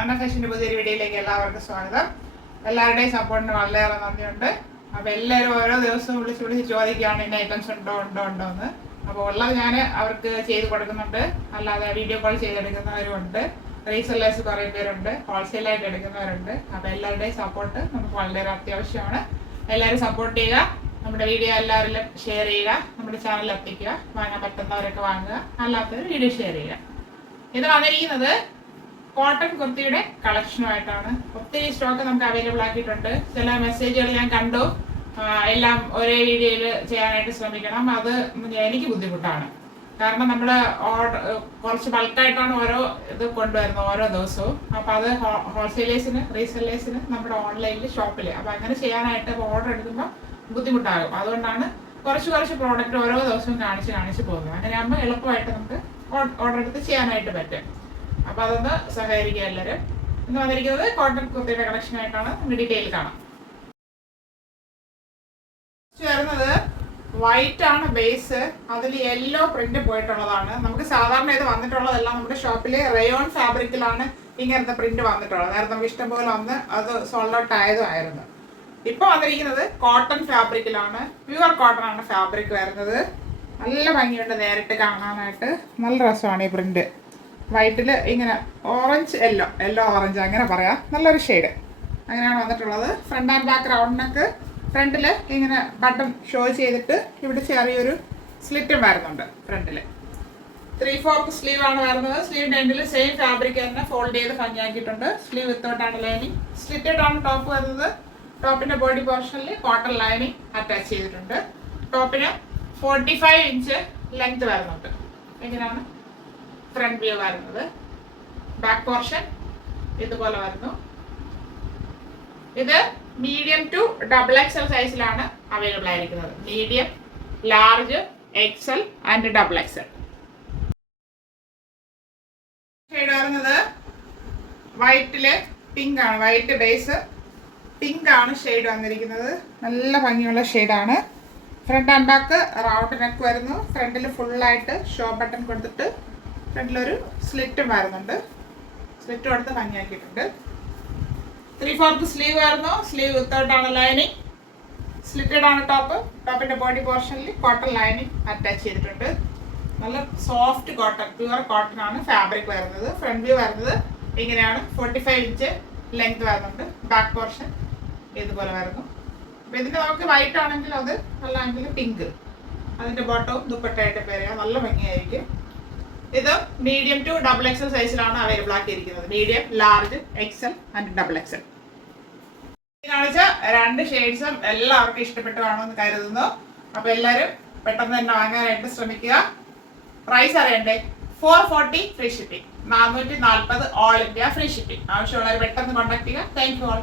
അന്ന ഫാഷൻ്റെ പുതിയൊരു വീഡിയോയിലേക്ക് എല്ലാവർക്കും സ്വാഗതം. എല്ലാവരുടെയും സപ്പോർട്ടിന് വളരെയേറെ നന്ദിയുണ്ട്. അപ്പോൾ എല്ലാവരും ഓരോ ദിവസവും വിളിച്ച് ചോദിക്കുകയാണ് ഇന്ന ഐറ്റംസ് ഉണ്ടോ എന്ന്. അപ്പോൾ ഉള്ളത് ഞാൻ അവർക്ക് ചെയ്ത് കൊടുക്കുന്നുണ്ട്. അല്ലാതെ വീഡിയോ കോൾ ചെയ്തെടുക്കുന്നവരുമുണ്ട്, റീസെല്ലേഴ്സ് കുറേ പേരുണ്ട്, ഹോൾസെയിലായിട്ട് എടുക്കുന്നവരുണ്ട്. അപ്പോൾ എല്ലാവരുടെയും സപ്പോർട്ട് നമുക്ക് വളരെ അത്യാവശ്യമാണ്. എല്ലാവരും സപ്പോർട്ട് ചെയ്യുക, നമ്മുടെ വീഡിയോ എല്ലാവരിലും ഷെയർ ചെയ്യുക, നമ്മുടെ ചാനലിൽ എത്തിക്കുക. വാങ്ങാൻ പറ്റുന്നവരൊക്കെ വാങ്ങുക, അല്ലാത്തവർ വീഡിയോ ഷെയർ ചെയ്യുക. ഇത് വന്നിരിക്കുന്നത് കോട്ടൺ കുർത്തിയുടെ കളക്ഷനുമായിട്ടാണ്. ഒത്തിരി സ്റ്റോക്ക് നമുക്ക് അവൈലബിൾ ആക്കിയിട്ടുണ്ട്. ചില മെസ്സേജുകൾ ഞാൻ കണ്ടു, എല്ലാം ഒരേ വീഡിയോയിൽ ചെയ്യാനായിട്ട് ശ്രമിക്കണം. അത് എനിക്ക് ബുദ്ധിമുട്ടാണ്. കാരണം നമ്മൾ കുറച്ച് ബൾക്കായിട്ടാണ് ഓരോ ഇത് കൊണ്ടുവരുന്നത് ഓരോ ദിവസവും. അപ്പോൾ അത് ഹോൾസെയിലേഴ്സിന് റീസെല്ലേഴ്സിന് നമ്മുടെ ഓൺലൈനിൽ ഷോപ്പിൽ അപ്പോൾ അങ്ങനെ ചെയ്യാനായിട്ട് ഓർഡർ എടുക്കുമ്പോൾ ബുദ്ധിമുട്ടാകും. അതുകൊണ്ടാണ് കുറച്ച് പ്രോഡക്റ്റ് ഓരോ ദിവസവും കാണിച്ച് പോകുന്നത്. അങ്ങനെ ആകുമ്പോൾ എളുപ്പമായിട്ട് നമുക്ക് ഓർഡർ എടുത്ത് ചെയ്യാനായിട്ട് പറ്റും. അപ്പോൾ അതൊന്ന് സഹകരിക്കുക എല്ലാവരും. ഇന്ന് വന്നിരിക്കുന്നത് കോട്ടൺ കുർത്തിയുടെ കളക്ഷനായിട്ടാണ്. നമുക്ക് ഡീറ്റെയിൽ കാണാം. വരുന്നത് വൈറ്റ് ആണ് ബേസ്, അതിൽ യെല്ലോ പ്രിന്റ് പോയിട്ടുള്ളതാണ്. നമുക്ക് സാധാരണ ഇത് വന്നിട്ടുള്ളതെല്ലാം നമ്മുടെ ഷോപ്പിൽ റയോൺ ഫാബ്രിക്കിലാണ് ഇങ്ങനത്തെ പ്രിന്റ് വന്നിട്ടുള്ളത്. നേരത്തെ നമുക്ക് ഇഷ്ടംപോലെ വന്ന് അത് സോൾഡ് ഔട്ട് ആയതുമായിരുന്നു. ഇപ്പോൾ വന്നിരിക്കുന്നത് കോട്ടൺ ഫാബ്രിക്കിലാണ്. പ്യുവർ കോട്ടൺ ആണ് ഫാബ്രിക് വരുന്നത്. നല്ല ഭംഗിയുണ്ട് നേരിട്ട് കാണാനായിട്ട്. നല്ല രസമാണ് ഈ പ്രിന്റ്. വൈറ്റിൽ ഇങ്ങനെ ഓറഞ്ച് യെല്ലോ ഓറഞ്ച് അങ്ങനെ പറയാം. നല്ലൊരു ഷെയ്ഡ് അങ്ങനെയാണ് വന്നിട്ടുള്ളത്. Front and back round neck, ഫ്രണ്ടിൽ ഇങ്ങനെ ബട്ടൺ ഷോ ചെയ്തിട്ട് ഇവിടെ ചെറിയൊരു സ്ലിറ്റും വരുന്നുണ്ട്. ഫ്രണ്ടിൽ 3/4 സ്ലീവ് ആണ് വരുന്നത്. സ്ലീവിൻ്റെ എൻഡിൽ സെയിം ഫാബ്രിക് തന്നെ ഫോൾഡ് ചെയ്ത് ഭംഗിയാക്കിയിട്ടുണ്ട്. സ്ലീവ് വിത്തോട്ടാണ് ലൈനിങ്. സ്ലിറ്റഡ് ആണ് ടോപ്പ് വരുന്നത്. ടോപ്പിൻ്റെ ബോഡി പോർഷനിൽ കോട്ടൺ ലൈനിങ് അറ്റാച്ച് ചെയ്തിട്ടുണ്ട്. ടോപ്പിന് 45 ഇഞ്ച് ലെങ്ത് വരുന്നുണ്ട്. ഇങ്ങനെയാണ് ഫ്രണ്ട് വ്യൂ വരുന്നത്. ബാക്ക് പോർഷൻ ഇതുപോലെ വരുന്നു. ഇത് മീഡിയം ടു XXL സൈസിലാണ് അവൈലബിൾ ആയിരിക്കുന്നത്. Medium, large, XL and XXL. Shade വരുന്നത് വൈറ്റില് പിങ്ക് ആണ്. വൈറ്റ് ബേസ് പിങ്ക് ആണ് ഷെയ്ഡ് വന്നിരിക്കുന്നത്. നല്ല ഭംഗിയുള്ള ഷെയ്ഡാണ്. Front and back round neck വരുന്നു. ഫ്രണ്ടിൽ ഫുള്ളായിട്ട് ഷോ ബട്ടൺ കൊടുത്തിട്ട് ഫ്രണ്ടിലൊരു സ്ലിറ്റും വരുന്നുണ്ട്. സ്ലിറ്റ് കൊടുത്ത് ഭംഗിയാക്കിയിട്ടുണ്ട്. 3/4 സ്ലീവ് വരുന്നു. സ്ലീവ് വിത്തൗട്ടാണ് ലൈനിങ്. സ്ലിറ്റഡ് ആണ് ടോപ്പ്. ടോപ്പിന്റെ ബോഡി പോർഷനിൽ കോട്ടൺ ലൈനിങ് അറ്റാച്ച് ചെയ്തിട്ടുണ്ട്. നല്ല സോഫ്റ്റ് കോട്ടൺ, പ്യുവർ കോട്ടൺ ആണ് ഫാബ്രിക് വരുന്നത്. ഫ്രണ്ട് വ്യൂ വരുന്നത് ഇങ്ങനെയാണ്. 45 ഇഞ്ച് ലെങ്ത് വരുന്നുണ്ട്. ബാക്ക് പോർഷൻ ഇതുപോലെ വരുന്നു. അപ്പോൾ ഇതിന് നമുക്ക് വൈറ്റ് ആണെങ്കിൽ അത്, അല്ലെങ്കിൽ പിങ്ക്. അതിന്റെ ബോട്ടവും ദുപ്പട്ടയായിട്ട് പേരുക. നല്ല ഭംഗിയായിരിക്കും. ഇത് മീഡിയം ടു XXL സൈസിലാണ് അവൈലബിൾ ആക്കിയിരിക്കുന്നത്. Medium, large, XL and XXL. കാണിച്ച 2 ഷെയ്ഡ്സും എല്ലാവർക്കും ഇഷ്ടപ്പെട്ടു കാണുമെന്ന് കരുതുന്നു. അപ്പോൾ എല്ലാവരും പെട്ടെന്ന് തന്നെ വാങ്ങാനായിട്ട് ശ്രമിക്കുക. പ്രൈസ് അറിയണ്ടേ? 440 free shipping, 440 all India free shipping. ആവശ്യമുള്ളവർ പെട്ടെന്ന് കോൺടാക്ട് ചെയ്യുക. Thank you all.